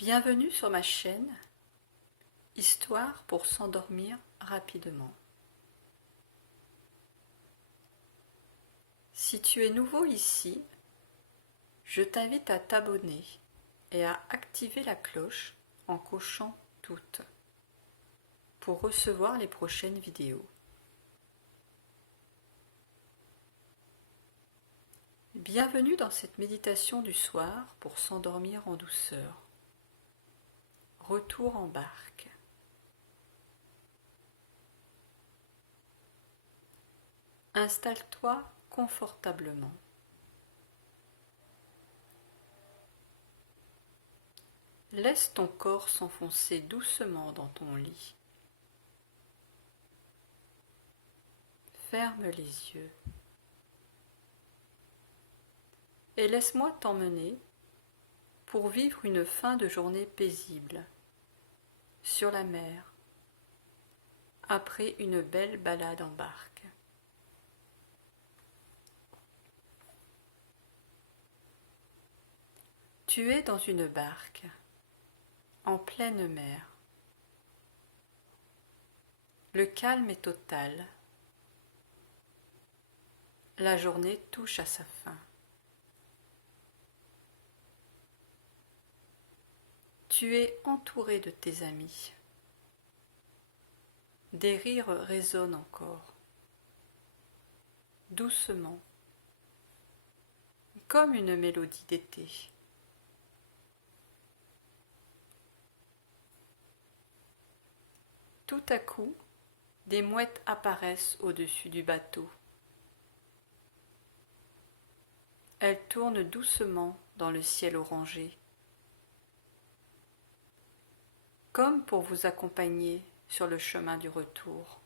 Bienvenue sur ma chaîne, Histoire pour s'endormir rapidement. Si tu es nouveau ici, je t'invite à t'abonner et à activer la cloche en cochant toutes pour recevoir les prochaines vidéos. Bienvenue dans cette méditation du soir pour s'endormir en douceur. Retour en barque. Installe-toi confortablement. Laisse ton corps s'enfoncer doucement dans ton lit. Ferme les yeux. Et laisse-moi t'emmener pour vivre une fin de journée paisible sur la mer après une belle balade en barque. Tu es dans une barque en pleine mer. Le calme est total. La journée touche à sa fin. Tu es entouré de tes amis. Des rires résonnent encore, doucement, comme une mélodie d'été. Tout à coup, des mouettes apparaissent au-dessus du bateau. Elles tournent doucement dans le ciel orangé, comme pour vous accompagner sur le chemin du retour.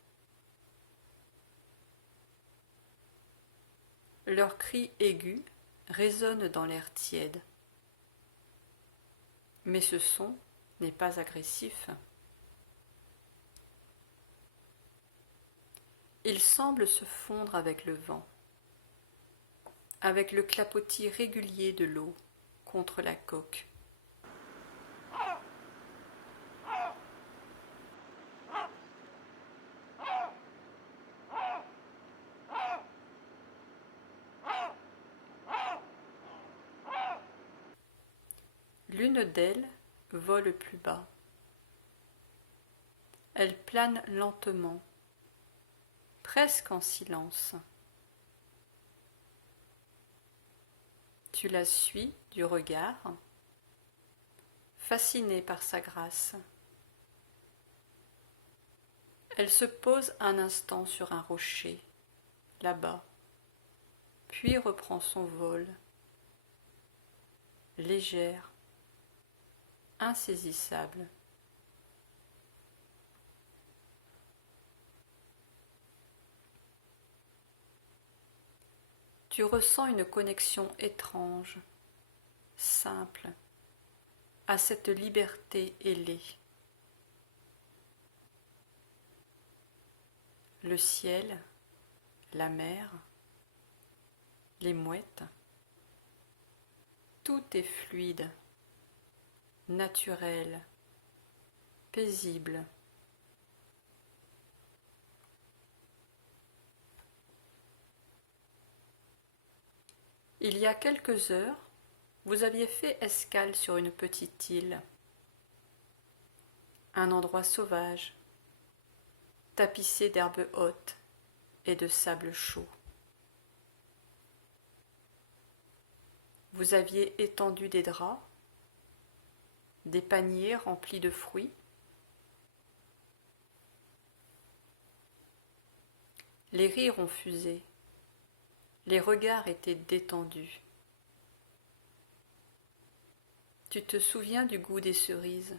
Leurs cris aigus résonnent dans l'air tiède, mais ce son n'est pas agressif. Il semble se fondre avec le vent, avec le clapotis régulier de l'eau contre la coque. L'une d'elles vole plus bas. Elle plane lentement, presque en silence. Tu la suis du regard, fasciné par sa grâce. Elle se pose un instant sur un rocher, là-bas, puis reprend son vol, légère, insaisissable. Tu ressens une connexion étrange, simple, à cette liberté ailée. Le ciel, la mer, les mouettes, tout est fluide, naturel, paisible. Il y a quelques heures, vous aviez fait escale sur une petite île, un endroit sauvage, tapissé d'herbes hautes et de sable chaud. Vous aviez étendu des draps, des paniers remplis de fruits. Les rires ont fusé, les regards étaient détendus. Tu te souviens du goût des cerises,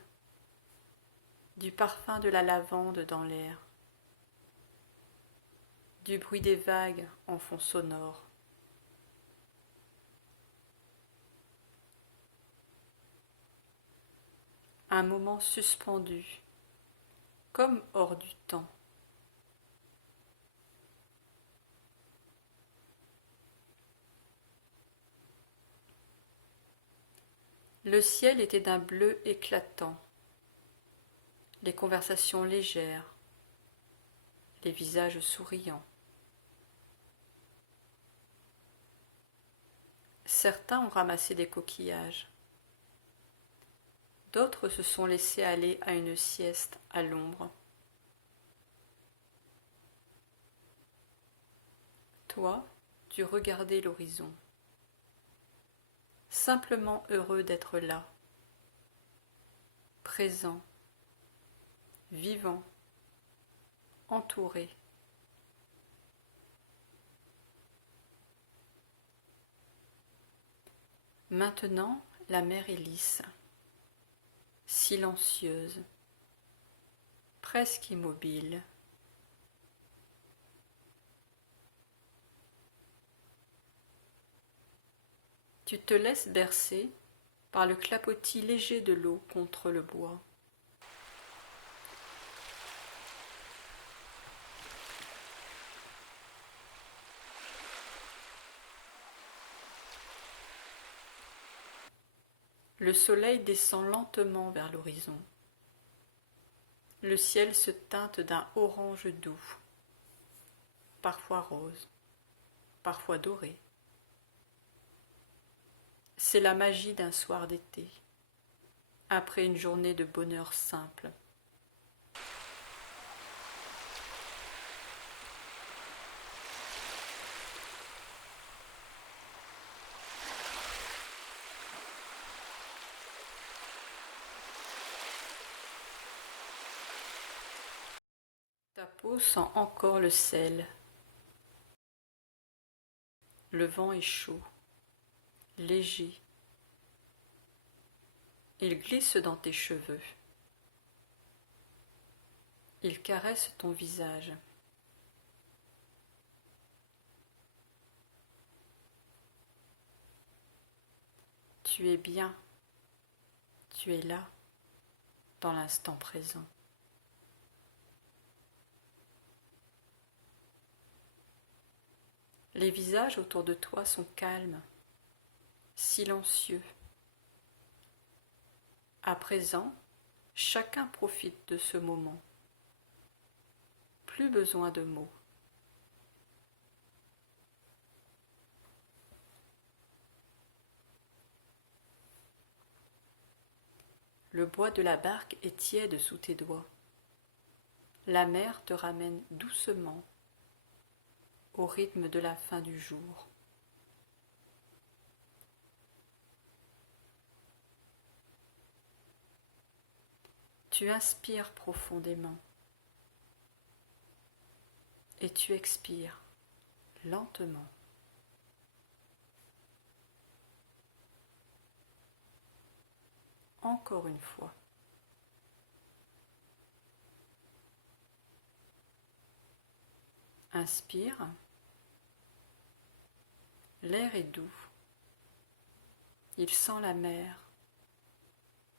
du parfum de la lavande dans l'air, du bruit des vagues en fond sonore. Un moment suspendu, comme hors du temps. Le ciel était d'un bleu éclatant, les conversations légères, les visages souriants. Certains ont ramassé des coquillages. D'autres se sont laissés aller à une sieste à l'ombre. Toi, tu regardais l'horizon, simplement heureux d'être là, présent, vivant, entouré. Maintenant, la mer est lisse, silencieuse, presque immobile. Tu te laisses bercer par le clapotis léger de l'eau contre le bois. Le soleil descend lentement vers l'horizon. Le ciel se teinte d'un orange doux, parfois rose, parfois doré. C'est la magie d'un soir d'été, après une journée de bonheur simple. Ta peau sent encore le sel. Le vent est chaud, léger. Il glisse dans tes cheveux. Il caresse ton visage. Tu es bien, tu es là, dans l'instant présent. Les visages autour de toi sont calmes, silencieux. À présent, chacun profite de ce moment. Plus besoin de mots. Le bois de la barque est tiède sous tes doigts. La mer te ramène doucement au rythme de la fin du jour. Tu inspires profondément et tu expires lentement. Encore une fois. Inspire. L'air est doux. Il sent la mer,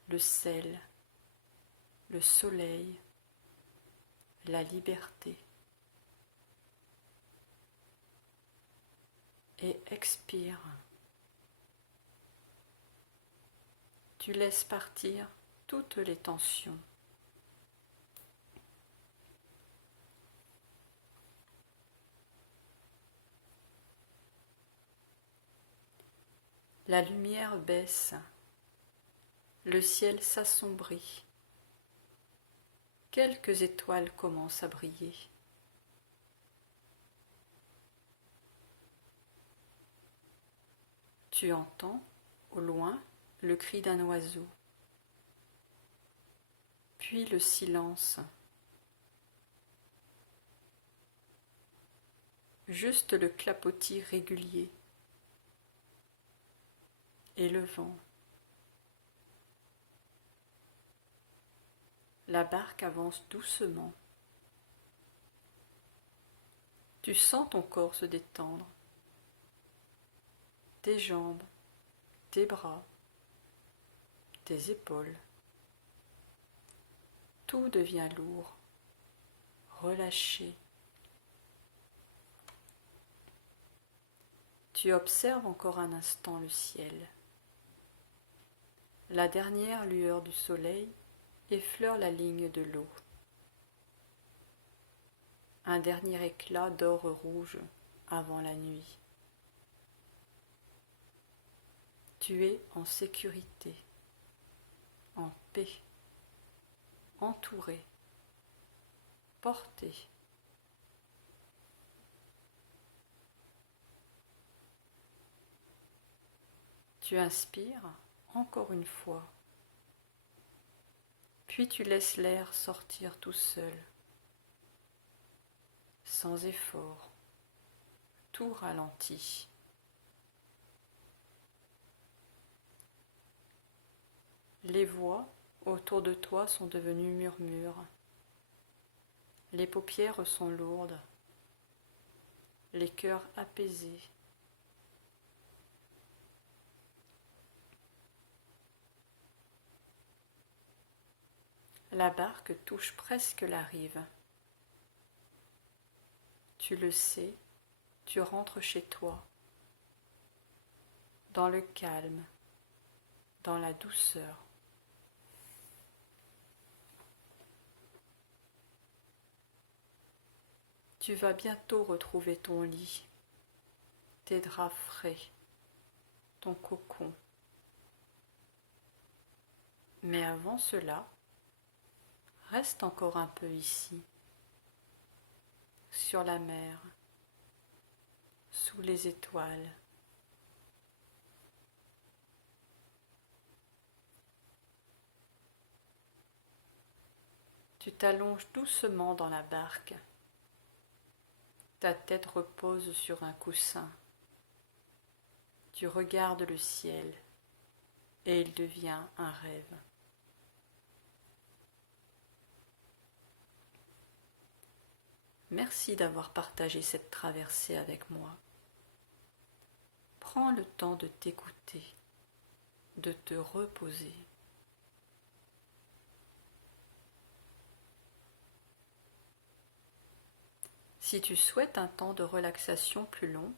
le sel, le soleil, la liberté. Et expire. Tu laisses partir toutes les tensions. La lumière baisse, le ciel s'assombrit. Quelques étoiles commencent à briller. Tu entends, au loin, le cri d'un oiseau, puis le silence. Juste le clapotis régulier et le vent. La barque avance doucement. Tu sens ton corps se détendre, tes jambes, tes bras, tes épaules. Tout devient lourd, relâché. Tu observes encore un instant le ciel. La dernière lueur du soleil effleure la ligne de l'eau. Un dernier éclat d'or rouge avant la nuit. Tu es en sécurité, en paix, entouré, porté. Tu inspires encore une fois, puis tu laisses l'air sortir tout seul, sans effort, tout ralenti. Les voix autour de toi sont devenues murmures. Les paupières sont lourdes, les cœurs apaisés. La barque touche presque la rive. Tu le sais, tu rentres chez toi, dans le calme, dans la douceur. Tu vas bientôt retrouver ton lit, tes draps frais, ton cocon. Mais avant cela, reste encore un peu ici, sur la mer, sous les étoiles. Tu t'allonges doucement dans la barque. Ta tête repose sur un coussin. Tu regardes le ciel et il devient un rêve. Merci d'avoir partagé cette traversée avec moi. Prends le temps de t'écouter, de te reposer. Si tu souhaites un temps de relaxation plus long,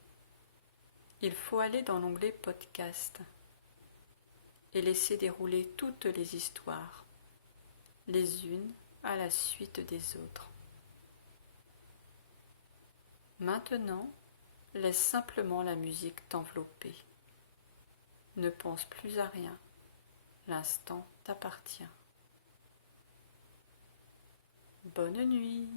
il faut aller dans l'onglet Podcast et laisser dérouler toutes les histoires, les unes à la suite des autres. Maintenant, laisse simplement la musique t'envelopper. Ne pense plus à rien, l'instant t'appartient. Bonne nuit.